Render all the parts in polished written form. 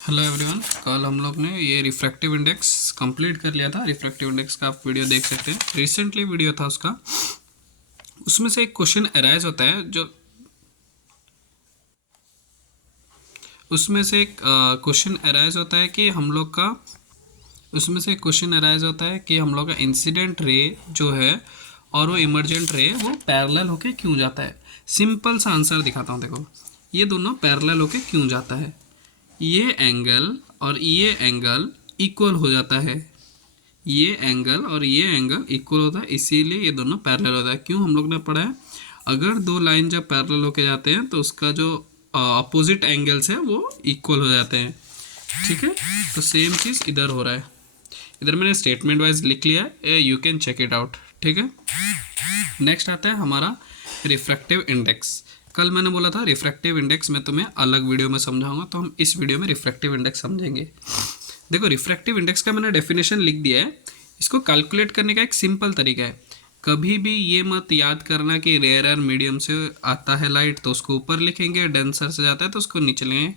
Hello everyone. कल हम लोग ने ये रिफ्रैक्टिव इंडेक्स कंप्लीट कर लिया था। रिफ्रैक्टिव इंडेक्स का आप वीडियो देख सकते हैं, रिसेंटली वीडियो था उसका। उसमें से एक क्वेश्चन अराइज होता है जो उसमें से एक क्वेश्चन अराइज होता है कि हम लोग का उसमें से एक क्वेश्चन अराइज होता है कि हम लोग का इंसिडेंट रे जो है और वो इमर्जेंट रे वो पैरेलल होके क्यों जाता है। सिंपल सा आंसर दिखाता हूँ। देखो, ये दोनों पैरेलल होके क्यों जाता है। ये एंगल और ये एंगल इक्वल हो जाता है। ये एंगल और ये एंगल इक्वल होता है, इसीलिए ये दोनों पैरेलल होता है। क्यों, हम लोग ने पढ़ा है अगर दो लाइन जब पैरेलल होके जाते हैं तो उसका जो अपोजिट एंगल्स है वो इक्वल हो जाते हैं। ठीक है, तो सेम चीज़ इधर हो रहा है। इधर मैंने स्टेटमेंट वाइज लिख लिया है, you can check it out. ठीक है, नेक्स्ट आता है हमारा रिफ्रैक्टिव इंडेक्स। कल मैंने बोला था रिफ्रैक्टिव इंडेक्स मैं तुम्हें अलग वीडियो में समझाऊंगा, तो हम इस वीडियो में रिफ्रैक्टिव इंडेक्स समझेंगे। देखो, रिफ्रैक्टिव इंडेक्स का मैंने डेफिनेशन लिख दिया है। इसको कैलकुलेट करने का एक सिंपल तरीका है। कभी भी ये मत याद करना कि रेयर मीडियम से आता है लाइट तो उसको ऊपर लिखेंगे, डेंसर से जाता है तो उसको नीचे लेंगे।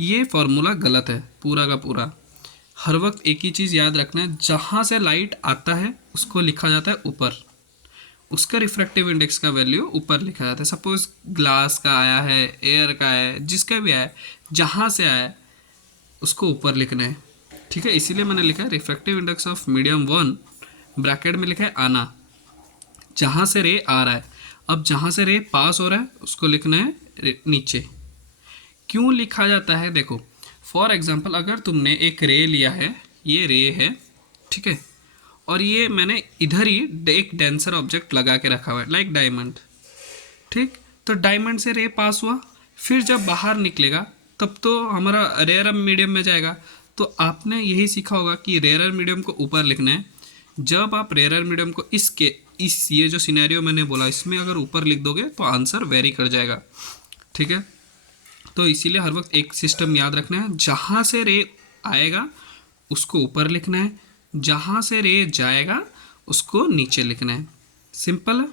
ये फॉर्मूला गलत है पूरा का पूरा। हर वक्त एक ही चीज़ याद रखना है, जहाँ से लाइट आता है उसको लिखा जाता है ऊपर, उसका रिफ्रैक्टिव इंडेक्स का वैल्यू ऊपर लिखा जाता है। सपोज ग्लास का आया है, एयर का है, जिसका भी आया है, जहाँ से आया है उसको ऊपर लिखना है। ठीक है, इसीलिए मैंने लिखा है refractive index of medium 1, bracket में लिखा है आना, जहाँ से रे आ रहा है। अब जहाँ से रे पास हो रहा है उसको लिखना है नीचे। क्यों लिखा जाता है, देखो फॉर एग्जांपल अगर तुमने एक रे लिया है, ये रे है, ठीक है, और ये मैंने इधर ही एक डेंसर ऑब्जेक्ट लगा के रखा हुआ है लाइक डायमंड। ठीक, तो डायमंड से रे पास हुआ, फिर जब बाहर निकलेगा तब तो हमारा रेयर मीडियम में जाएगा। तो आपने यही सीखा होगा कि रेयर मीडियम को ऊपर लिखना है। जब आप रेयर मीडियम को इस ये जो सिनेरियो मैंने बोला इसमें अगर ऊपर लिख दोगे तो आंसर वेरी कर जाएगा। ठीक है, तो इसीलिए हर वक्त एक सिस्टम याद रखना है, जहाँ से रे आएगा उसको ऊपर लिखना है, जहाँ से रे जाएगा उसको नीचे लिखना है। सिंपल है।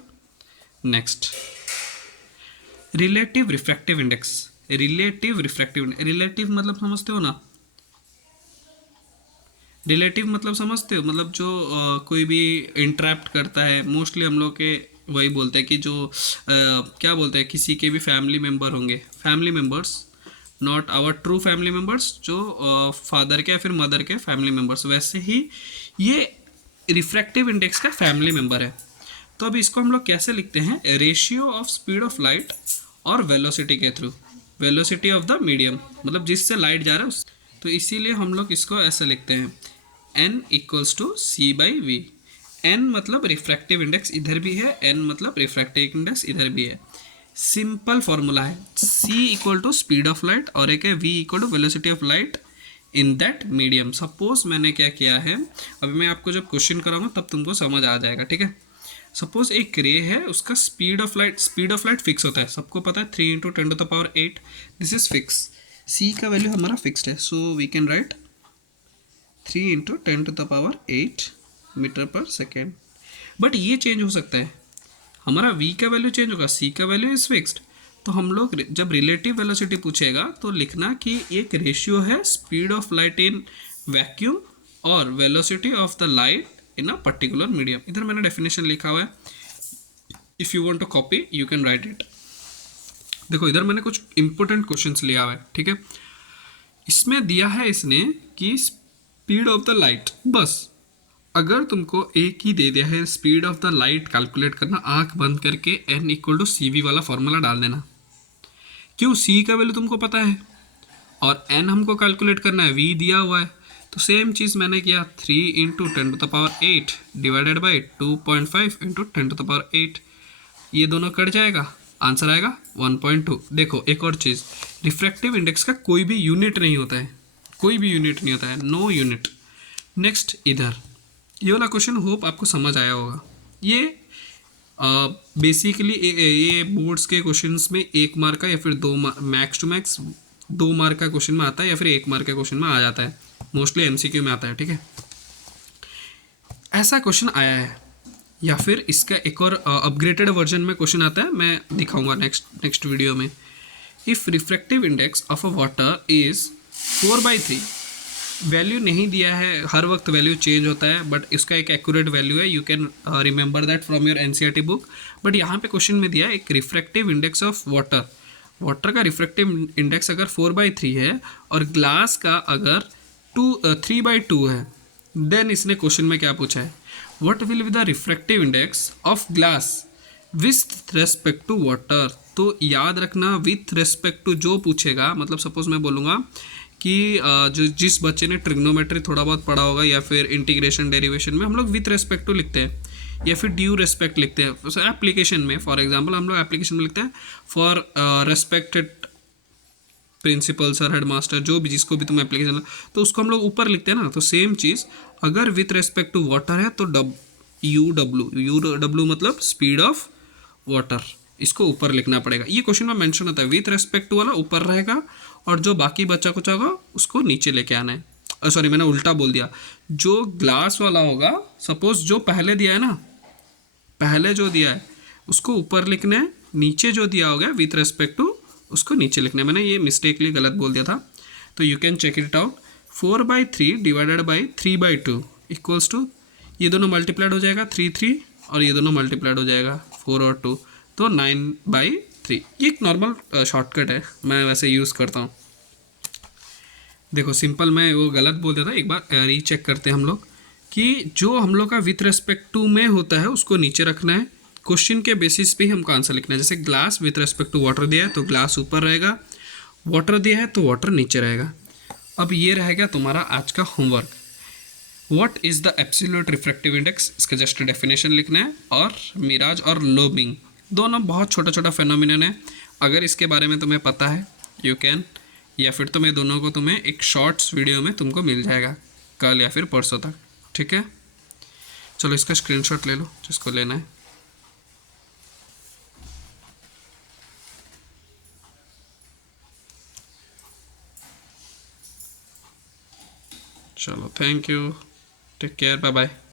Next, relative refractive index. Relative मतलब समझते हो ना, रिलेटिव मतलब समझते हो, मतलब जो कोई भी इंटरप्ट करता है, मोस्टली हम लोग के वही बोलते हैं कि जो क्या बोलते हैं, किसी के भी फैमिली मेम्बर होंगे, family members, not our true family members, जो फादर के या फिर मदर के फैमिली मेम्बर्स, वैसे ही ये रिफ्रैक्टिव इंडेक्स का फैमिली मेम्बर है। तो अभी इसको हम लोग कैसे लिखते हैं, ratio of speed of light और वेलोसिटी के through, velocity of the medium, मतलब जिससे लाइट जा रहा है उस, तो इसीलिए हम लोग इसको ऐसे लिखते हैं n equals to C by V. n मतलब रिफ्रैक्टिव इंडेक्स इधर भी है, n मतलब रिफ्रैक्टिव इंडेक्स इधर भी है। सिंपल फॉर्मूला है, c equal to speed of light और एक है v equal to velocity of light in that medium. Suppose मैंने क्या किया है, अभी मैं आपको जब क्वेश्चन कराऊंगा तब तुमको समझ आ जाएगा। ठीक है, सपोज एक रे है, उसका स्पीड ऑफ लाइट फिक्स होता है, सबको पता है 3 × 10⁸ दिस इज फिक्स। c का वैल्यू हमारा फिक्स्ड है, so we can write 3 × 10⁸ metre per second. But ये चेंज हो सकता है, हमारा v का वैल्यू चेंज होगा, c का वैल्यू इज फिक्स्ड। तो हम लोग जब रिलेटिव वेलोसिटी पूछेगा तो लिखना कि एक रेशियो है speed of light in vacuum और velocity of the light in a particular medium. इधर मैंने डेफिनेशन लिखा हुआ है, if you want to copy you can write it. देखो, इधर मैंने कुछ इंपॉर्टेंट क्वेश्चंस लिया हुआ है। ठीक है, इसमें दिया है इसने कि स्पीड ऑफ द लाइट, बस अगर तुमको एक ही दे दिया है speed of the light calculate करना, आंख बंद करके n equal to C V वाला फॉर्मूला डाल देना। क्यों, c का वैल्यू तुमको पता है और n हमको कैलकुलेट करना है, v दिया हुआ है। तो सेम चीज़ मैंने किया, 3 × 10⁸ डिवाइडेड बाई 2.5 × 10⁸। ये दोनों कट जाएगा, आंसर आएगा 1.2। देखो एक और चीज़, रिफ्रैक्टिव इंडेक्स का कोई भी यूनिट नहीं होता है, कोई भी यूनिट नहीं होता है, नो यूनिट। नेक्स्ट, इधर ये वाला क्वेश्चन होप आपको समझ आया होगा। ये बेसिकली ये बोर्ड्स के क्वेश्चंस में 1 मार्क का या फिर 2 मैक्स टू मैक्स 2 मार्क का क्वेश्चन में आता है, या फिर 1 मार्क का क्वेश्चन में आ जाता है, मोस्टली एमसीक्यू में आता है। ठीक है, ऐसा क्वेश्चन आया है, या फिर इसका एक और अपग्रेडेड वर्जन में क्वेश्चन आता है, मैं दिखाऊंगा नेक्स्ट वीडियो में। If refractive index of a water is 4/3 value नहीं दिया है, हर वक्त वैल्यू चेंज होता है, बट इसका एक एक्यूरेट वैल्यू है, you can remember that from your NCERT book. But यहाँ पे क्वेश्चन में दिया है एक refractive index of water, water का रिफ्रैक्टिव इंडेक्स अगर 4/3 है और ग्लास का अगर 3/2 है, देन इसने क्वेश्चन में क्या पूछा है, what will be the refractive index of glass with respect to water. तो याद रखना विथ रेस्पेक्ट टू जो पूछेगा, मतलब सपोज मैं बोलूँगा कि जो जिस बच्चे ने ट्रिग्नोमेट्री थोड़ा बहुत पढ़ा होगा या फिर इंटीग्रेशन डेरिवेशन में हम लोग विथ रेस्पेक्ट टू लिखते हैं या फिर ड्यू रेस्पेक्ट लिखते हैं एप्लीकेशन में। फॉर एग्जांपल हम लोग एप्लीकेशन में लिखते हैं for respected principal sir, headmaster, जो भी जिसको भी तुम एप्लीकेशन, तो उसको हम लोग ऊपर लिखते हैं ना। तो सेम चीज़ अगर विथ रेस्पेक्ट टू वाटर है तो यू डब्ल्यू मतलब स्पीड ऑफ वाटर, इसको ऊपर लिखना पड़ेगा। ये क्वेश्चन में मेंशन होता है, विथ रेस्पेक्ट टू वाला ऊपर रहेगा और जो बाकी बचा कुछ होगा उसको नीचे लेके आना है। सॉरी मैंने उल्टा बोल दिया, जो ग्लास वाला होगा, सपोज जो पहले दिया है ना, पहले जो दिया है उसको ऊपर लिखना है, नीचे जो दिया होगा विथ रेस्पेक्ट टू उसको नीचे लिखना है। मैंने ये मिस्टेकली गलत बोल दिया था, तो you can check it out. 4/3 divided by 3/2 equals to, ये दोनों मल्टीप्लाइड हो जाएगा 3 और ये दोनों मल्टीप्लाइड हो जाएगा 4 और 2, तो 9/3। ये एक नॉर्मल शॉर्टकट है, मैं वैसे यूज़ करता हूँ। देखो सिंपल, मैं वो गलत बोल दिया था, एक बार रीचेक करते हैं हम लोग कि जो हम लोग का विथ रेस्पेक्ट टू में होता है उसको नीचे रखना है, क्वेश्चन के बेसिस पे ही हमको आंसर लिखना है। जैसे glass with respect to water दिया है तो ग्लास ऊपर रहेगा, वाटर दिया है तो वाटर नीचे रहेगा। अब ये रहेगा तुम्हारा आज का homework, what is the absolute refractive index, इसका जस्ट डेफिनेशन लिखना है। और मिराज और लोबिंग दोनों बहुत छोटा छोटा फेनोमिनन है, अगर इसके बारे में तुम्हें पता है यू कैन, या फिर तुम्हें दोनों को तुम्हें एक शॉर्ट्स वीडियो में तुमको मिल जाएगा कल या फिर परसों तक, ठीक है। चलो इसका स्क्रीनशॉट ले लो जिसको लेना है। चलो thank you, take care, bye bye.